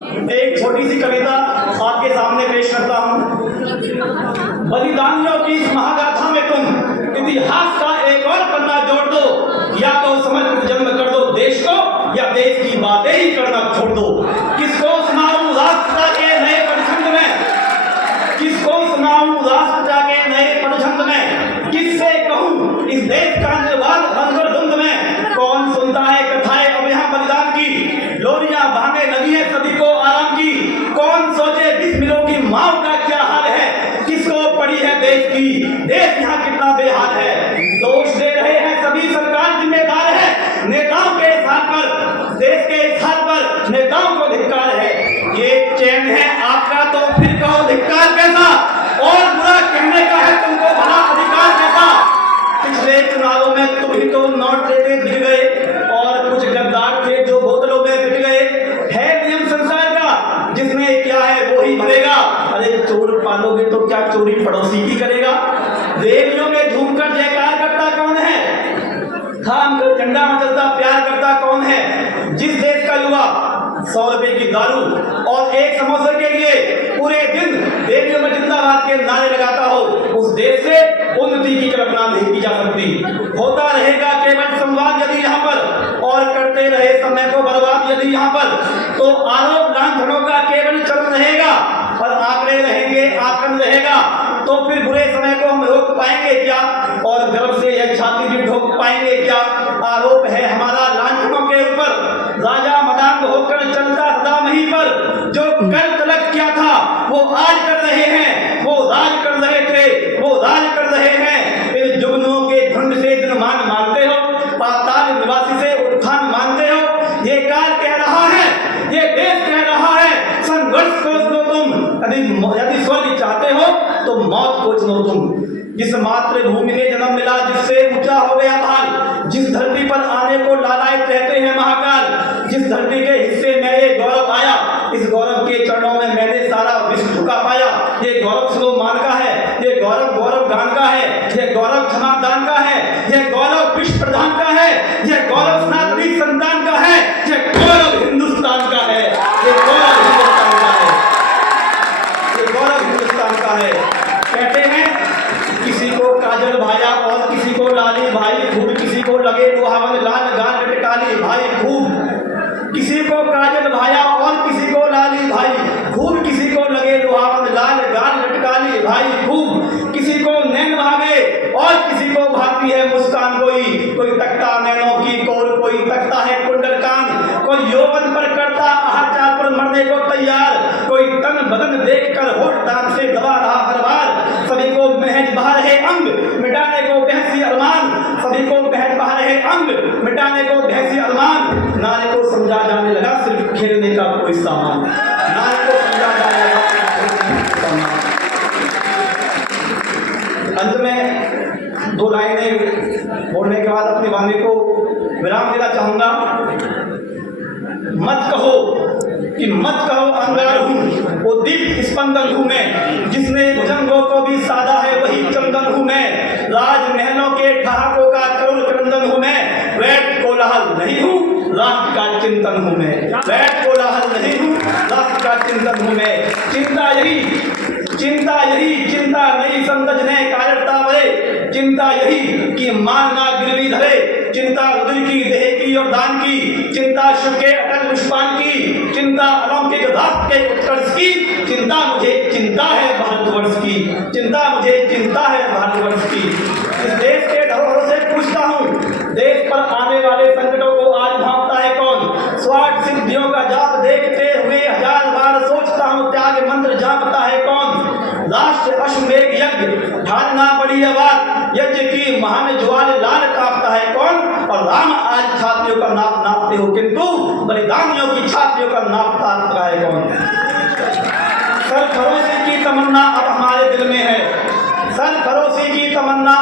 एक छोटी सी कविता आपके सामने पेश करता हूँ। बलिदानियों की इस महागाथा में तुम इतिहास का एक और पन्ना जोड़ दो, या तो समर्पित जन्म कर दो देश को, या देश की बातें ही करना छोड़ दो। किसको सुनाऊं राष्ट्रपिता के नए पदछंद में, किसको सुनाऊं राष्ट्रपिता के नए पदछंद में, किससे कहूं इस देश का निर्वाल अंधुंध में। कौन सुनता है कथाएं अब यहाँ बलिदान की, लोरियां भागे लगी है सभी को आराम की। कौन सोचे 20 मिलों की माओ का क्या हाल है, किसको पड़ी है देश की, देश यहाँ कितना बेहाल है। दोष दे रहे हैं सभी सरकार जिम्मेदार है, नेताओं के साथ पर देश के साथ पर नेताओं को धिक्कार है। ये चैन है आपका तो फिर कहो धिक्कार कैसा, और बुरा कहने का है तुमको भला अधिकार कैसा। पिछले चुनावों में तुम ही तो नोट देते दिख गए, और कुछ गद्दार थे जो बोतलों में बिक गए। है नियम संसार का, जिसने किया है वो ही भरेगा। अरे चोर पालोगे तो क्या चोरी पड़ोसी की करेगा। रेलियों में झूमकर जयकार करता कौन है, थाम कर झंडा मचलता प्यार करता कौन है। जिस देश का युवा 100 रुपए की दारू और एक समोसे के लिए पूरे दिन रेडियो में जिंदाबाद के नारे लगाता हो, उस देश से उन्नति की कल्पना नहीं की जा सकती। होता रहेगा केवल संवाद यदि यहाँ पर, और करते रहे समय को बर्बाद यदि यहाँ पर, तो आरोप लांछनों का केवल चलन रहेगा, और आंकड़े रहेंगे आकलन रहेगा। तो फिर बुरे समय को हम रोक पाएंगे क्या, और गर्व से यह छाती भी ठोक पाएंगे क्या। आरोप है हमारा लांछनों के ऊपर, राजा मदान होकर चलता सदा वहीं पर। जो कल तलक किया था वो आज कर रहे हैं, वो राज कर रहे थे वो राज कर रहे हैं। इन जुगनुओं के झुंड से दिनमान मानते हो, पाताल निवासी से उत्थान मानते हो। ये काल कह रहा है, ये देश कह रहा है, संघर्ष को चुनो तुम। यदि स्वर्ग चाहते हो तो मौत को चुनो तुम। जिस मातृभूमि में जन्म मिला, जिससे ऊंचा हो गया भाल, जिस धरती पर आने को लालायित कहते हैं महाकाल, जिस धरती के हिस्से में ये गौरव आया, इस गौरव के चरणों में मैंने सारा विश्व झुका पाया। ये गौरव स्लोमान का है, ये गौरव गौरव गान का है, ये गौरव क्षमादान का है, ये गौरव विश्व प्रधान का है, ये गौरव सनातनी संतान का है, ये गौरव हिंदुस्तान का है, ये गौरव हिंदुस्तान का है, ये गौरव हिंदुस्तान का है। कहते हैं किसी को काजल भाया और किसी को लाली भाई खूब, किसी को लगे दुहावन लाल गाल लटकाली भाई खूब। किसी को काजल भाया और किसी को लाली भाई खूब, किसी को लगे दुहावन लाल गाल लटकाली भाई खूब। किसी को नैन भागे और किसी को भागती है मुस्कान कोई तकता नैनों की कोर, कोई तकता है कुंडल कान, कोई यौवन पर करता आहार पर मरने को तैयार, कोई तन बदन देखकर होठ दांत से दबा रहा हर बार। सभी को महज बहा रहे अंग मिटाने को बहसी अरमान, सभी को महज बहा रहे अंग मिटाने को बहसी अरमान। नारे को समझा जाने लगा सिर्फ खेलने का कोई सामान, नारे को समझा जाने लगा सिर्फ खेलने का सामान। अंत में 2 लाइनें बोलने के बाद अपनी वाणी को विराम देना चाहूंगा। मत कहो अंगार हूँ, वो दीप स्पंदन हूँ मैं, जिसने भुजंगों को भी साधा है वही चंदन हूँ मैं। राजमहलों के ठहाकों का करुण क्रंदन हूँ मैं, वैट कोलाहल नहीं हूँ राष्ट्र का चिंतन हूँ मैं, वैट कोलाहल नहीं हूँ राष्ट्र का चिंतन हूँ मैं। चिंता नहीं संतज ने कायरता बड़े, चिंता यही कि मान ना गिरवी धरे। चिंता रुद्र की देह की और दान की, चिंता शिव के अटल पुष्पान की, चिंता अलौकिक राष्ट्र के उत्कर्ष की। चिंता मुझे चिंता है भारतवर्ष की, चिंता मुझे चिंता है भारतवर्ष की। इस देश के धरोहर से पूछता हूँ, देश पर आने वाले संकटों को आज भांपता है कौन। स्वार्थ सिद्धियों का जाप देखते हुए 1000 बार सोचता हूँ, त्याग मंत्र जापता है कौन। राष्ट्र अश्वमेध यज्ञ ढालना पड़ी आवाज, यज्ञ की महान ज्वाल लाल कांपता है कौन। और राम आज छातियों का नाप नापते हो, किंतु बलिदानियों की छातियों का नाप नापता है कौन। सरफरोशी की तमन्ना अब हमारे दिल में है, सरफरोशी की तमन्ना